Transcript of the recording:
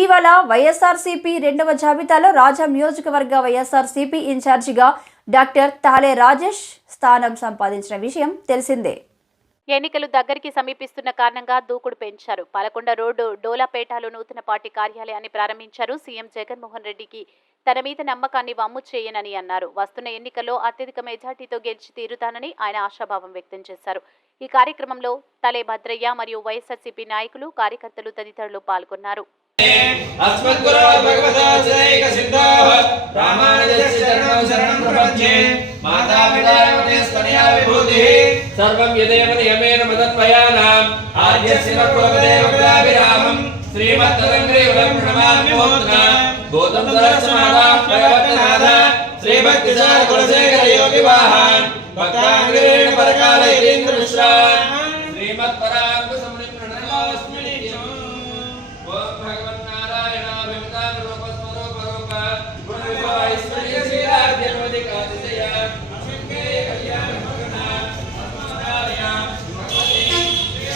ఇటీవల వైఎస్ఆర్సీపీ రెండవ జాబితాలో రాజా నియోజకవర్గ వైఎస్ఆర్సీపీ ఇన్ఛార్జిగా డాక్టర్ తాలే రాజేష్ స్థానం సంపాదించిన విషయం తెలిసిందే. ఎన్నికలు దగ్గరికి సమీపిస్తున్న కారణంగా దూకుడు పెంచారు. పాలకొండ రోడ్డు డోలాపేటలో నూతన పార్టీ కార్యాలయాన్ని ప్రారంభించారు సీఎం జగన్మోహన్ రెడ్డికి. తన మీద నమ్మకాన్ని వమ్ము చేయనని అన్నారు. వస్తున్న ఎన్నికల్లో అత్యధిక మెజార్టీతో గెలిచి తీరుతానని ఆయన ఆశాభావం వ్యక్తం చేశారు. ఈ కార్యక్రమంలో తలే భద్రయ్య మరియు వైఎస్ఆర్సీపీ నాయకులు కార్యకర్తలు తదితరులు పాల్గొన్నారు. अस्मद्गुरो भगवतोऽस्यैक सिद्धोः रामानुजस्य चरणं शरणं प्रपद्ये मातापिता यमतेस्तनया विभूतिः सर्वं यदेव नियमेन मदन्वयानाम् आद्यस्य न कुलपदेव कुलाभिरामम् श्रीमद्दरङ्ग्रीवलं प्रणमामि मूर्ध्ना भूतं सरस्वमादाः भगवत्नाथ श्रीभक्तिसार कुलशेखर योगिवाहान् भक्ताङ्गिरेण परकाल यतीन्द्रमिश्रान् श्रीमत्पराङ्कुश